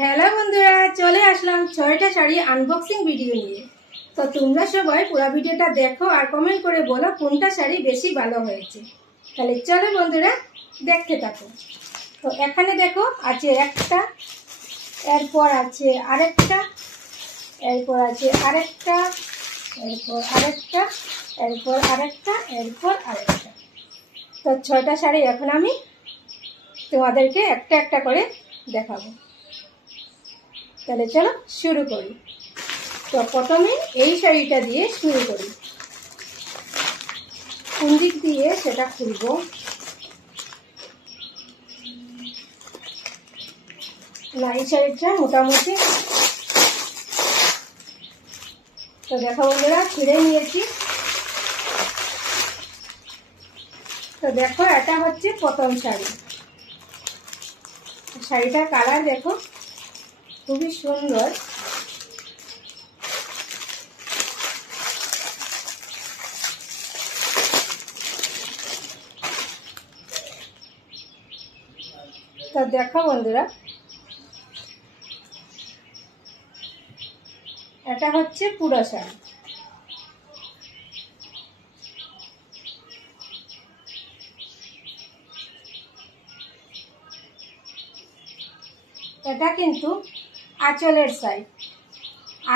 Hello বন্ধুরা, চলে আসলাম 6টা শাড়ি আনবক্সিং ভিডিও নিয়ে। তো তোমরা সবাই পুরো ভিডিওটা দেখো আর কমেন্ট করে বলো কোনটা শাড়ি বেশি ভালো হয়েছে। তাহলে চলো বন্ধুরা দেখতে থাকো। তো এখানে দেখো আছে একটা, এরপর আছে আরেকটা, এরপর আছে আরেকটা, এরপর আরেকটা, এরপর আরেকটা, এরপর আরেকটা। তো 6টা শাড়ি এখন আমি তোমাদেরকে একটা একটা করে দেখাবো। তাহলে চলো শুরু করি। তো প্রথমে এই শাড়িটা দিয়ে শুরু করি। কোন দিক দিয়ে সেটা খুলবো। না, এই শাড়িটা মোটামুটি। তো দেখো বন্ধুরা, ছিঁড়ে নিয়েছি। তো দেখো এটা হচ্ছে প্রথম শাড়ি। শাড়িটার কালার দেখো খুবই সুন্দর। তো দেখো বন্ধুরা, এটা হচ্ছে পুরো শাড়ি। এটা কিন্তু আঁচলের সাইড,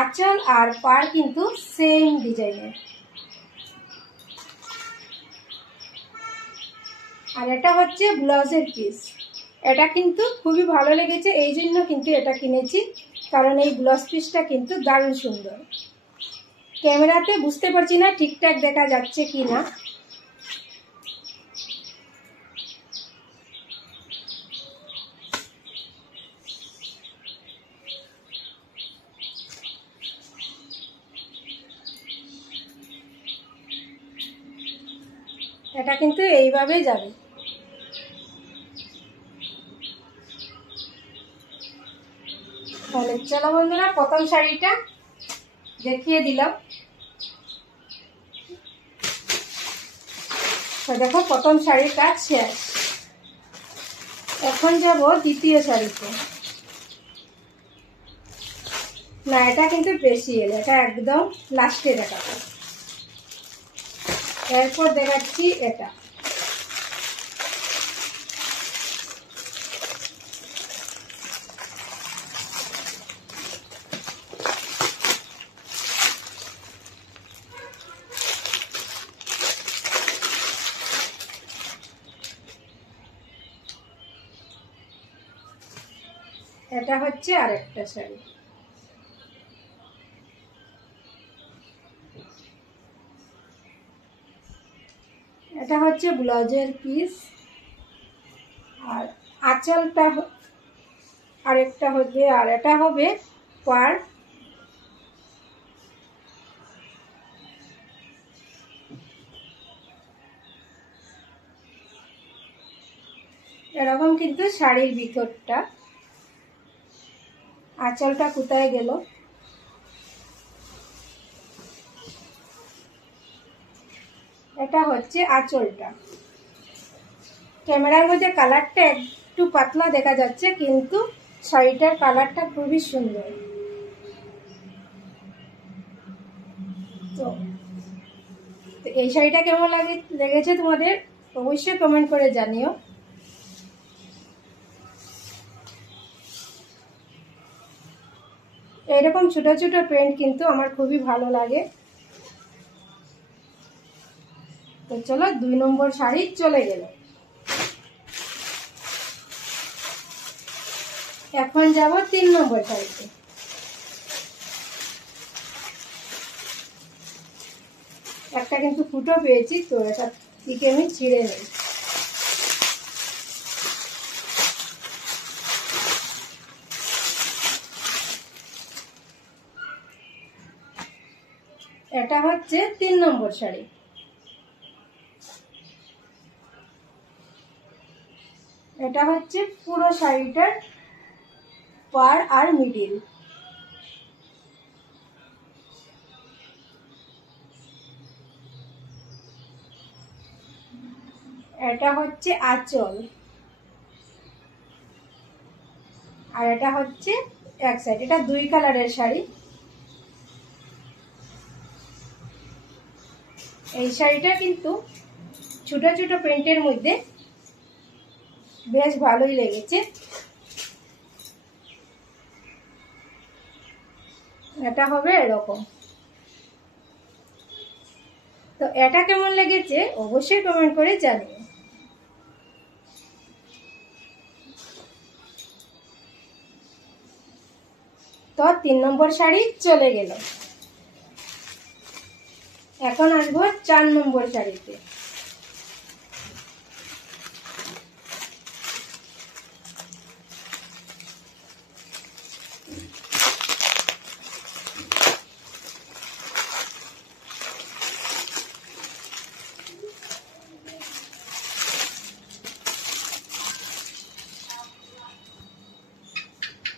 আঁচল আর পাড় কিন্তু সেম ডিজাইনের। আর এটা হচ্ছে ব্লাউজের পিস। এটা কিন্তু খুবই ভালো লেগেছে, এই জন্য কিন্তু এটা কিনেছি, কারণ এই ব্লাউজ পিসটা কিন্তু দারুণ সুন্দর। ক্যামেরাতে বুঝতে পারছি না ঠিকঠাক দেখা যাচ্ছে কি না। এটা কিন্তু এইভাবেই যাবে। তাহলে চলো বন্ধুরা, প্রথম শাড়িটা দেখিয়ে দিলাম। তো দেখো প্রথম শাড়ির কাজ শেষ। এখন যাব দ্বিতীয় শাড়িতে। না, এটা কিন্তু বেশি এলো, এটা একদম লাস্টে দেখাবো। এরপর দেখাচ্ছি এটা। এটা হচ্ছে আরেকটা শাড়ি। এটা হচ্ছে ব্লাউজের পিস, আর আঁচলটা আরেকটা হবে, আর এটা হবে পাড়। এরকম কিন্তু শাড়ির ভিতরটা। আঁচলটা কোথায় গেল? এটা হচ্ছে আঁচলটা। ক্যামেরার মধ্যে কালারটা একটু পাতলা দেখা যাচ্ছে, কিন্তু শাড়িটার কালারটা খুবই সুন্দর। তো এই শাড়িটা কেমন লেগেছে তোমাদের অবশ্যই কমেন্ট করে জানিও। এইরকম ছোট ছোট প্রিন্ট কিন্তু আমার খুবই ভালো লাগে। তো চলো 2 নম্বর শাড়ি চলে গেল। এখন যাব 3 নম্বর শাড়িতে। একটা কিন্তু ফুটো পেয়েছি, তো এটা দিকে আমি ছিঁড়ে নেই। এটা হচ্ছে 3 নম্বর শাড়ি। এটা হচ্ছে পুরো শাড়িটার পাড় আর মিডিল। এটা হচ্ছে আঁচল। আর এটা হচ্ছে এক সাইড। এটা 2 কালারের শাড়ি। এই শাড়িটা কিন্তু ছোট ছোট প্রিন্টের মধ্যে বেশ ভালোই লেগেছে। এটা হবে এরকম। তো এটা কেমন লেগেছে অবশ্যই কমেন্ট করে জানিও। তো 3 নম্বর শাড়ি চলে গেল। এখন আসবো 4 নম্বর শাড়িতে।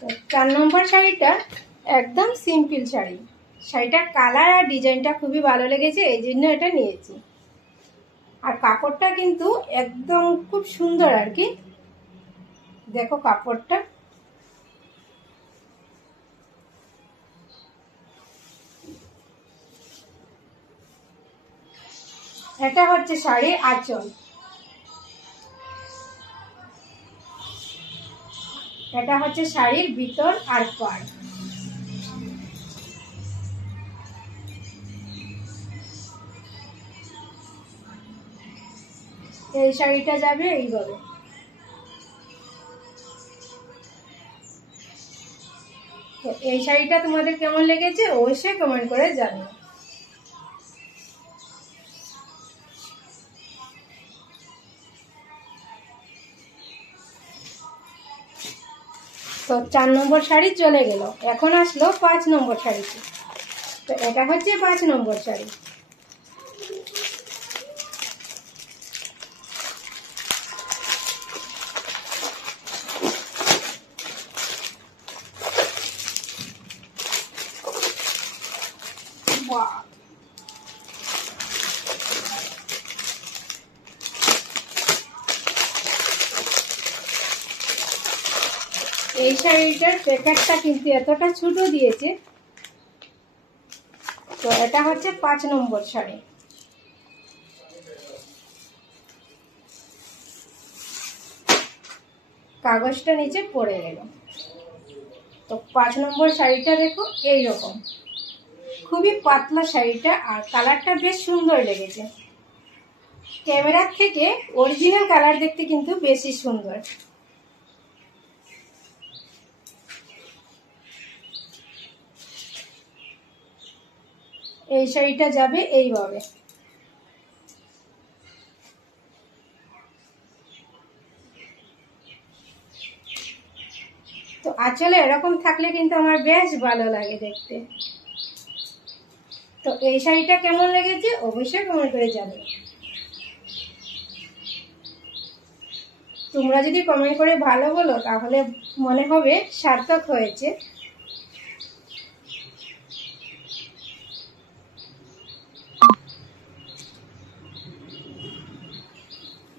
তো 4 নম্বর শাড়িটা একদম সিম্পল শাড়ি। শাড়িটার কালার আর ডিজাইনটা খুবই ভালো লেগেছে, এই জন্য এটা নিয়েছি। আর কাপড়টা কিন্তু একদম খুব সুন্দর আর কি। দেখো কাপড়টা। এটা হচ্ছে শাড়ির আঁচল। এটা হচ্ছে শাড়ির ভিতর আর পাড়। এই শাড়িটা যাবে এইভাবে। তো এই শাড়িটা তোমাদের কেমন লেগেছে অবশ্যই কমেন্ট করে জানিও। তো 4 নম্বর শাড়ি চলে গেল। এখন আসলো 5 নম্বর শাড়িতে। তো এটা হচ্ছে 5 নম্বর শাড়ি। এই শাড়িটার প্যাকেটটা কিন্তু এতটা ছোট দিয়েছে। তো এটা হচ্ছে 5 নম্বর শাড়ি। কাগজটা নিচে পড়ে গেল। তো 5 নম্বর শাড়িটা দেখো এইরকম, খুবই পাতলা শাড়িটা, আর কালারটা বেশ সুন্দর লেগেছে। ক্যামেরার থেকে অরিজিনাল কালার দেখতে কিন্তু বেশি সুন্দর। এই শাড়িটা যাবে এইভাবে। তো আঁচলে এরকম থাকলে কিন্তু আমার বেশ ভালো লাগে দেখতে। তো এই শাড়িটা কেমন লেগেছে অবশ্যই কমেন্ট করে জানিও। তোমরা যদি কমেন্ট করে ভালো বলো তাহলে মনে হবে সার্থক হয়েছে।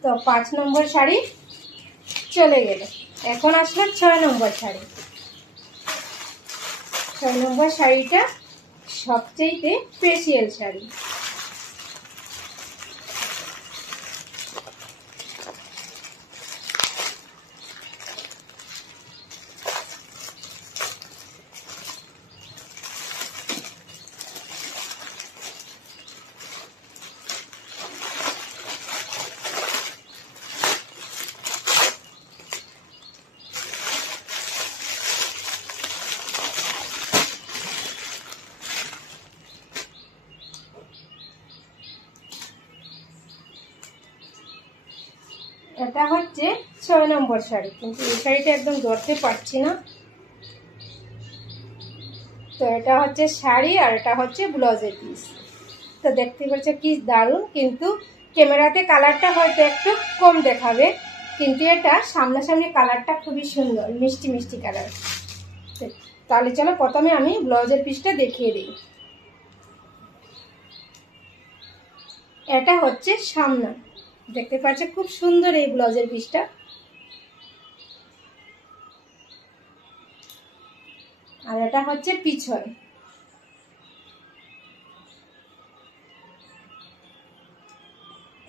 তো 5 নম্বর শাড়ি চলে গেল। এখন আসলো 6 নম্বর শাড়ি। 6 নম্বর শাড়িটা সবচেয়ে স্পেশাল শাড়ি। এটা হচ্ছে 6 নম্বর শাড়ি, কিন্তু এই শাড়িটা একদম ধরতে পারছি না। তো এটা হচ্ছে শাড়ি আর এটা হচ্ছে ব্লাউজের পিস। তো দেখতে পাচ্ছ কি দারুণ, কিন্তু ক্যামেরাতে কালারটা হয়তো একটু কম দেখাবে, কিন্তু এটা সামনাসামনি কালারটা খুবই সুন্দর, মিষ্টি মিষ্টি কালার। তাহলে চলো প্রথমে আমি ব্লাউজের পিসটা দেখিয়ে দিই। এটা হচ্ছে সামনা, দেখতে পাচ্ছ খুব সুন্দর এই ব্লাউজের পিসটা। আর এটা হচ্ছে পিছন।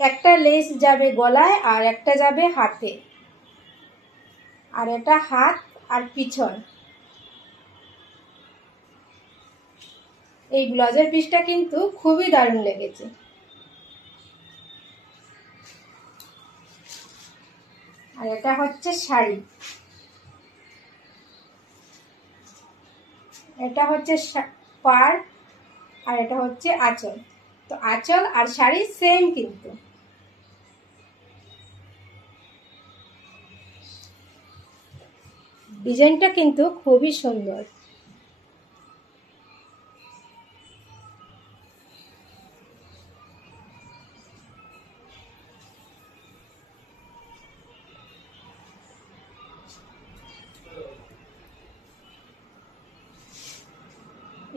একটা লেস যাবে গলায় আর একটা যাবে হাতে, আর এটা হাত আর পিছন। এই ব্লাউজের পিসটা কিন্তু খুবই দারুণ লেগেছে। আর এটা হচ্ছে শাড়ি, এটা হচ্ছে পাড় আর এটা হচ্ছে আঁচল। তো আঁচল আর শাড়ি সেম, কিন্তু ডিজাইনটা কিন্তু খুবই সুন্দর।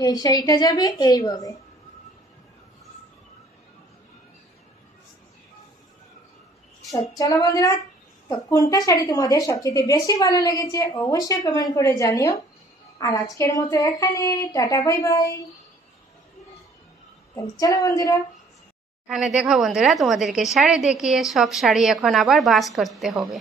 এই শাড়িটা যাবে এইভাবে। তো চলো বন্ধুরা, তো কোনটা শাড়ি তোমাদের সবচেয়ে বেশি ভালো লেগেছে অবশ্যই কমেন্ট করে জানিও। আর আজকের মতো এখানে টাটা বাই বাই। তাহলে চলো বন্ধুরা, এখানে দেখো বন্ধুরা, তোমাদেরকে শাড়ি দেখিয়ে সব শাড়ি এখন আবার ভাঁজ করতে হবে।